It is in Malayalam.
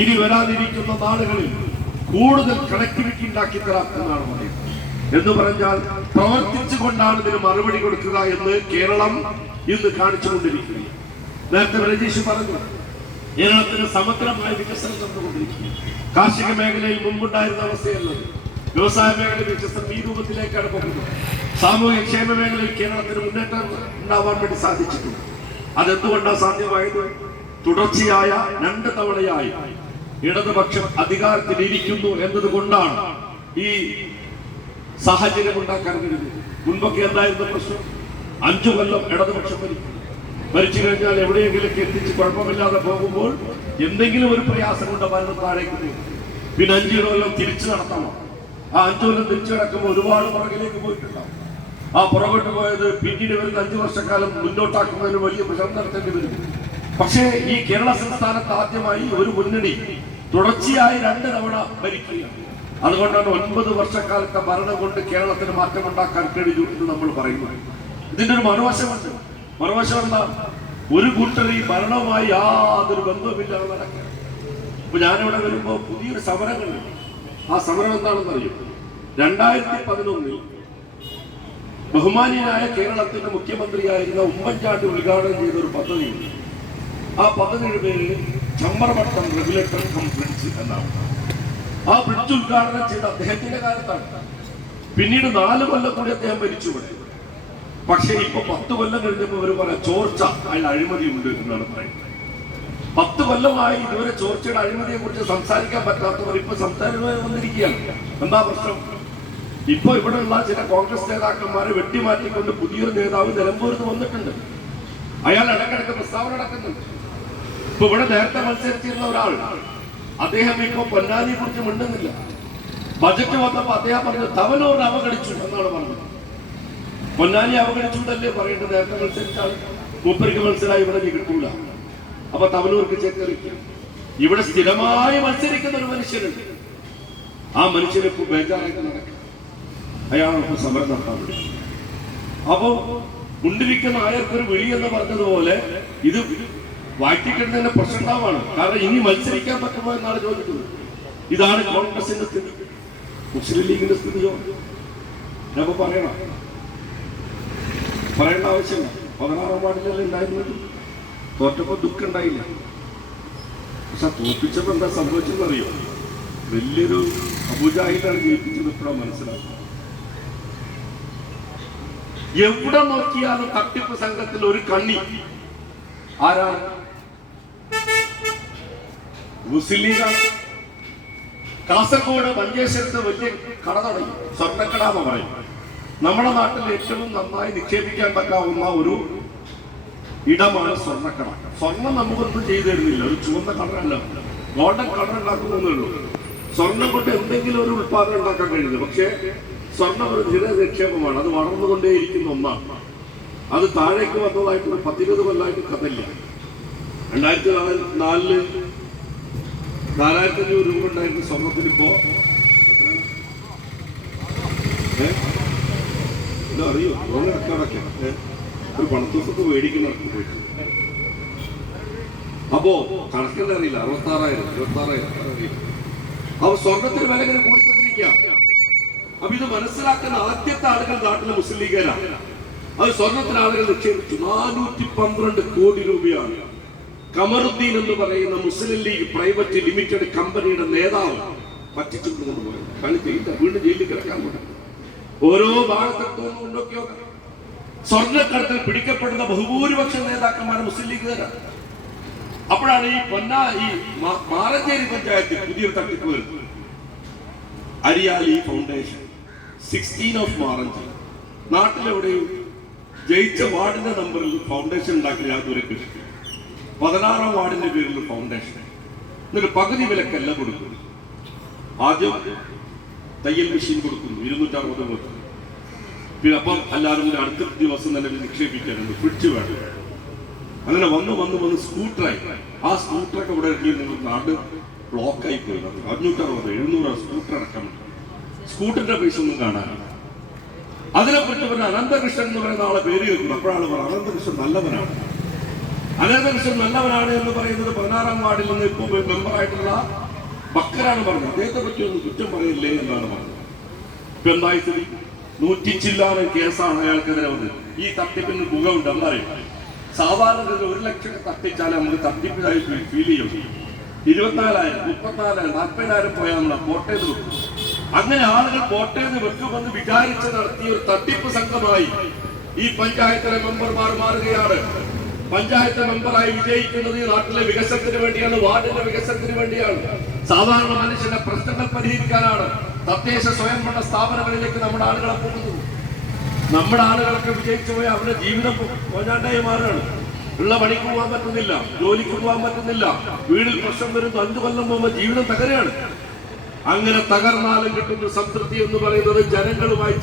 ഇനി വരാനിരിക്കുന്ന നാളുകളിൽ കൂടുതൽ കണക്ടിവിറ്റി ഉണ്ടാക്കി തരാം എന്നാണ് പറയുന്നത്. എന്ന് പറഞ്ഞാൽ പ്രവർത്തിച്ചുകൊണ്ടാണ് ഇതിന് മറുപടി കൊടുക്കുക എന്ന് കേരളം ഇന്ന് കാണിച്ചുകൊണ്ടിരിക്കുകയാണ്. നേരത്തെ രജീഷ് പറഞ്ഞു കേരളത്തിന് സമഗ്രമായ വികസനം നടന്നുകൊണ്ടിരിക്കുക കാർഷിക മേഖലയിൽ മുമ്പുണ്ടായിരുന്ന അവസ്ഥയല്ലത് വ്യവസായ മേഖല വികസനം ഈ രൂപത്തിലേക്കാണ് പോകുന്നത്. സാമൂഹ്യ ക്ഷേമ മേഖലയിൽ കേരളത്തിന് മുന്നേറ്റം ഉണ്ടാവാൻ വേണ്ടി സാധിച്ചിട്ടുണ്ട്. അതെന്തുകൊണ്ടാണ് സാധ്യമായത്? തുടർച്ചയായ രണ്ട് തവണയായി ഇടതുപക്ഷം അധികാരത്തിലിരിക്കുന്നു എന്നതുകൊണ്ടാണ് ഈ സാഹചര്യം ഉണ്ടാക്കാൻ കഴിഞ്ഞത്. മുൻപൊക്കെ എന്തായിരുന്നു പ്രശ്നം? അഞ്ചു കൊല്ലം ഇടതുപക്ഷം ഭരിക്കും. ഭരിച്ചു കഴിഞ്ഞാൽ എവിടെയെങ്കിലൊക്കെ എത്തിച്ച് കുഴപ്പമില്ലാതെ പോകുമ്പോൾ എന്തെങ്കിലും ഒരു പ്രയാസം കൊണ്ട് ഭരണം താഴേക്ക് പോകും. പിന്നെ അഞ്ചു കൊല്ലം തിരിച്ചു നടത്തണം. ആ അഞ്ചു കൊല്ലം തിരിച്ചു നടക്കുമ്പോൾ ഒരുപാട് പുറകിലേക്ക് പോയിട്ടുണ്ടാവും. ആ പുറകോട്ട് പോയത് പിന്നീട് വരുന്ന അഞ്ചു വർഷക്കാലം മുന്നോട്ടാക്കുന്നതിന് വലിയ പ്രശ്നം നടത്തേണ്ടി വരും. പക്ഷേ ഈ കേരള സംസ്ഥാനത്ത് ആദ്യമായി ഒരു മുന്നണി തുടർച്ചയായി രണ്ട് തവണ ഭരിക്കുകയാണ്. അതുകൊണ്ടാണ് ഒൻപത് വർഷക്കാലത്തെ ഭരണം കൊണ്ട് കേരളത്തിന് മാറ്റമുണ്ടാക്കാൻ കഴിഞ്ഞു എന്ന് നമ്മൾ പറയുന്നത്. ഇതിന്റെ ഒരു മറുവശമുണ്ട്. മറുവശം എന്താ ഒരു കൂട്ടർ ഈ ഭരണവുമായി യാതൊരു ബന്ധവുമില്ലാതെ നടക്കുക ഞാനിവിടെ വരുമ്പോ പുതിയൊരു സമരം കണ്ടു ആ സമരം എന്താണെന്ന് അറിയും? രണ്ടായിരത്തി പതിനൊന്നിൽ ബഹുമാനിയായ കേരളത്തിന്റെ മുഖ്യമന്ത്രിയായിരുന്ന ഉമ്മൻചാണ്ടി ഉദ്ഘാടനം ചെയ്ത ഒരു പദ്ധതിയുണ്ട്. ആ പദ്ധതിയുടെ പേര് ചമ്മറവട്ടം റെഗുലേറ്റർ കം ബ്രിഡ്ജ് എന്നാണ്. ആ ബ്രിഡ്ജ് ഉദ്ഘാടനം ചെയ്ത അദ്ദേഹത്തിന്റെ കാലത്താണ്. പിന്നീട് നാല് കൊല്ലം കൂടി അദ്ദേഹം മരിച്ചു ഇവിടെ. പക്ഷേ ഇപ്പൊ പത്ത് കൊല്ലം കഴിഞ്ഞപ്പോ അവർ പറയാം ചോർച്ച അതിൽ അഴിമതി ഉണ്ട് എന്നാണ് പറയുന്നത്. പത്ത് കൊല്ലമായി ഇതുവരെ ചോർച്ചയുടെ അഴിമതിയെ കുറിച്ച് സംസാരിക്കാൻ പറ്റാത്തവർ ഇപ്പൊ സംസാരിക്കാൻ വന്നിരിക്കുകയാണ്. എന്താ പ്രശ്നം? ഇപ്പൊ ഇവിടെയുള്ള ചില കോൺഗ്രസ് നേതാക്കന്മാരെ വെട്ടിമാറ്റിക്കൊണ്ട് പുതിയൊരു നേതാവ് നിലമ്പൂരിന്ന് വന്നിട്ടുണ്ട്. അയാൾ ഇടക്കിടക്ക് പ്രസ്താവന നടക്കുന്നുണ്ട്. ഇപ്പൊ ഇവിടെ നേരത്തെ മത്സരിച്ചിരുന്ന ഒരാൾ. അദ്ദേഹം ഇപ്പൊ പൊന്നാനിയെ കുറിച്ച് മിണ്ടുന്നില്ല. ബജറ്റ് വന്നപ്പോ അദ്ദേഹം പറഞ്ഞു തവനോർ അവഗണിച്ചു എന്നാണ് പറഞ്ഞത്. പൊന്നാനി അവഗണിച്ചുകൊണ്ടല്ലേ പറയേണ്ടത്? നേരത്തെ മത്സരിച്ചാൽ മൂപ്പരിക്ക് മനസ്സിലായി ഇവിടെ കിട്ടൂല. അപ്പൊ തവനൂർക്ക് ചേക്കേറിക്കും ഇവിടെ സ്ഥിരമായി മത്സരിക്കുന്ന ഒരു മനുഷ്യനുണ്ട്. ആ മനുഷ്യനെ ഇപ്പൊ ബേജാറായിട്ട് നടക്കും. അയാളൊക്കെ സമരം നടത്താൻ അപ്പോ മുണ്ടിരിക്കുന്ന ആയർക്കൊരു വിളി എന്ന് പറഞ്ഞതുപോലെ ഇത് വായിക്കിട്ടുന്നതിന്റെ പ്രശ്നമാണ് കാരണം ഇനി മത്സരിക്കാൻ പറ്റുമോ എന്നാണ് ചോദിക്കുന്നത്. ഇതാണ് കോൺഗ്രസിന്റെ സ്ഥിതി. മുസ്ലിം ലീഗിന്റെ സ്ഥിതിയോ ഞാൻ പറയണം? പറയേണ്ട ആവശ്യമില്ല. പതിനാറാം വാർഡിലല്ലേ ഉണ്ടായിരുന്നത്? തോറ്റപ്പോ ദുഃഖം ഉണ്ടായില്ല. പക്ഷെ തോൽപ്പിച്ചപ്പോ എന്താ സംഭവിച്ചെന്നറിയോ വലിയൊരു അബുജാഹിതാണ് ജയിപ്പിച്ചത് ഇപ്പോഴാണ് മനസ്സിലാക്കുന്നത് എവിടെ നോക്കിയാലും തട്ടിപ്പ് സംഘത്തിൽ ഒരു കണ്ണി ആരാണ് മുസ്ലിം ലീഗാണ് കാസർഗോഡ് മഞ്ചേശ്വരത്ത് വലിയ കട തുടങ്ങി. സ്വർണക്കട എന്ന് പറയും. നമ്മുടെ നാട്ടിൽ ഏറ്റവും നന്നായി നിക്ഷേപിക്കാൻ പറ്റാവുന്ന ഒരു ഇടമാണ് സ്വർണക്കട. സ്വർണം നമുക്കൊന്നും ചെയ്തു തരുന്നില്ല. ഒരു ചുവന്ന കളറല്ല ഗോൾഡൻ കളർ ഉണ്ടാക്കുന്നേ ഉള്ളൂ സ്വർണം കൊണ്ട് എന്തെങ്കിലും ഒരു ഉത്പാദനം ഉണ്ടാക്കാൻ കഴിയുന്നത്. പക്ഷേ സ്വർണം ഒരു ദൃഢ നിക്ഷേപമാണ്. അത് വളർന്നുകൊണ്ടേയിരിക്കുന്ന ഒന്നാണ്. അത് താഴേക്ക് വന്നതായിട്ട് പത്തിരുപത് കൊല്ലമായിട്ട് കഥയില്ല. രണ്ടായിരത്തി നാല് നാലിൽ നാലായിരത്തി അഞ്ഞൂറ് രൂപ ഉണ്ടായിരുന്ന സ്വർണത്തിന് ഇപ്പോ. അറിയോ? ഒരു പണത്തൂസത്ത് മേടിക്കുന്ന പോയിട്ട്. അപ്പോ കണക്കല്ല അറിയില്ല. അറുപത്തി ആറായിരം ഇരുപത്തി ആറായിരം അപ്പൊ സ്വർണത്തിന് വില ഇങ്ങനെ കൂടിക്കൊണ്ടിരിക്കാം അപ്പൊ ഇത് മനസ്സിലാക്കുന്ന ആദ്യത്തെ ആളുകൾ നാട്ടിലെ മുസ്ലിം ലീഗരാണ് അത് സ്വർണത്തിന് ആളുകൾ നിക്ഷേപിച്ചു. നാനൂറ്റി പന്ത്രണ്ട് കോടി രൂപയാണ്. കമറുദ്ദീൻ എന്ന് പറയുന്ന മുസ്ലിം ലീഗ് പ്രൈവറ്റ് ലിമിറ്റഡ് കമ്പനിയുടെ നേതാവ് പറ്റിച്ചുകൊണ്ടെന്ന് പറയും കളി ജയിലില്ല വീണ്ടും ജയിലിൽ കിടക്കാൻ ഓരോ ഭാഗത്തെത്തും കൊണ്ടൊക്കെ സ്വർണക്കടത്തിൽ പിടിക്കപ്പെടുന്ന ബഹുഭൂരിപക്ഷം നേതാക്കന്മാർ മുസ്ലിം ലീഗുകാരാണ് അപ്പോഴാണ് ഈ പൊന്ന ഈ മാറഞ്ചേരി പഞ്ചായത്തിൽ പുതിയൊരു തട്ടിപ്പ് വരുന്നത്. Ariyali foundation sixteen of Maranchery. നാട്ടിലെവിടെയും ജയിച്ച വാർഡിന്റെ നമ്പറിൽ ഫൗണ്ടേഷൻ ഉണ്ടാക്കി യാതൊരു കൃഷി പതിനാറാം വാർഡിന്റെ പേരിൽ ഫൗണ്ടേഷൻ എന്നിട്ട് പകുതി വിലക്കല്ല കൊടുക്കുന്നു ആദ്യം തയ്യൽ മെഷീൻ കൊടുക്കുന്നു ഇരുന്നൂറ്ററുപത് കൊടുക്കുന്നു. പിന്നെ അപ്പം എല്ലാവരും കൂടി അടുത്ത ദിവസം തന്നെ നിക്ഷേപിക്കാനുണ്ട് ഫ്രിഡ്ജ് വേണം. അങ്ങനെ വന്ന് വന്ന് വന്ന് സ്കൂട്ടറായി ആ സ്കൂട്ടറൊക്കെ ഇവിടെ ഇറങ്ങി നിങ്ങൾ നാട് ബ്ലോക്കായി പോയി. അഞ്ഞൂറ്ററുപത് എഴുന്നൂറ് സ്കൂട്ടർ അടക്കം സ്കൂട്ടറിന്റെ പൈസ ഒന്നും കാണാനില്ല അതിനെപ്പറ്റി പറഞ്ഞ അനന്തകൃഷ്ണൻ എന്ന് പറയുന്ന ആളെ പേര് കേൾക്കുന്നു. അപ്പോഴാണ് പറഞ്ഞത് അനന്തകൃഷ്ണൻ നല്ലവനാണ്. അനന്തരശൻ നല്ലവനാണ് എന്ന് പറയുന്നത് പതിനാറാം വാർഡിൽ നിന്ന് ഇപ്പോൾ മെമ്പറായിട്ടുള്ള ബക്കറാണ് പറഞ്ഞത്. അദ്ദേഹത്തെ പറ്റി ഒന്നും കുറ്റം പറയില്ലേ എന്നാണ് പറഞ്ഞത്. ഇപ്പൊ എന്തായി സ്ഥിതി? നൂറ്റി ചില്ലാനം കേസാണ് അയാൾക്കെതിരെ വന്നത്. ഈ തട്ടിപ്പിന് മുഖമുണ്ട് എന്നറിയാം സാധാരണ ഒരു ലക്ഷം തട്ടിച്ചാൽ നമുക്ക് തട്ടിപ്പിനായി ഫീൽ ചെയ്യും. ഇരുപത്തിനാലായിരം മുപ്പത്തിനാലായിരം നാൽപ്പതിനായിരം പോയാൽ നമ്മളെ കോട്ടയത്ത് വെക്കും. അങ്ങനെ ആളുകൾ കോട്ടയത്ത് വെക്കുമെന്ന് വിചാരിച്ച് നടത്തിയ ഒരു തട്ടിപ്പ് സംഘമായി ഈ പഞ്ചായത്തിലെ മെമ്പർമാർ മാറുകയാണ്. പഞ്ചായത്ത് മെമ്പറായി വിജയിക്കുന്നത് ഈ നാട്ടിലെ വികസനത്തിന് വേണ്ടിയാണ് വാർഡിന്റെ വികസനത്തിന് വേണ്ടിയാണ്. സാധാരണ മനുഷ്യന്റെ പ്രശ്നങ്ങൾ പരിഹരിക്കാനാണ് തദ്ദേശ സ്വയംഭരണ സ്ഥാപനങ്ങളിലേക്ക് നമ്മുടെ ആളുകളെ പോകുന്നത്. നമ്മുടെ ആളുകളൊക്കെ വിജയിച്ചു പോയി അവരുടെ ജീവിതം പോഞ്ഞാണ്ടായി മാറുകയാണ്. ഉള്ള പണിക്ക് പോകാൻ പറ്റുന്നില്ല ജോലിക്ക് പോകാൻ പറ്റുന്നില്ല വീടിൽ പ്രശ്നം വരുന്നു അഞ്ചു കൊല്ലം പോകുമ്പോൾ ജീവിതം തകരുകയാണ്. അങ്ങനെ തകർന്നാലും കിട്ടുന്ന സംതൃപ്തി എന്ന് പറയുന്നത് ജനങ്ങളുമായി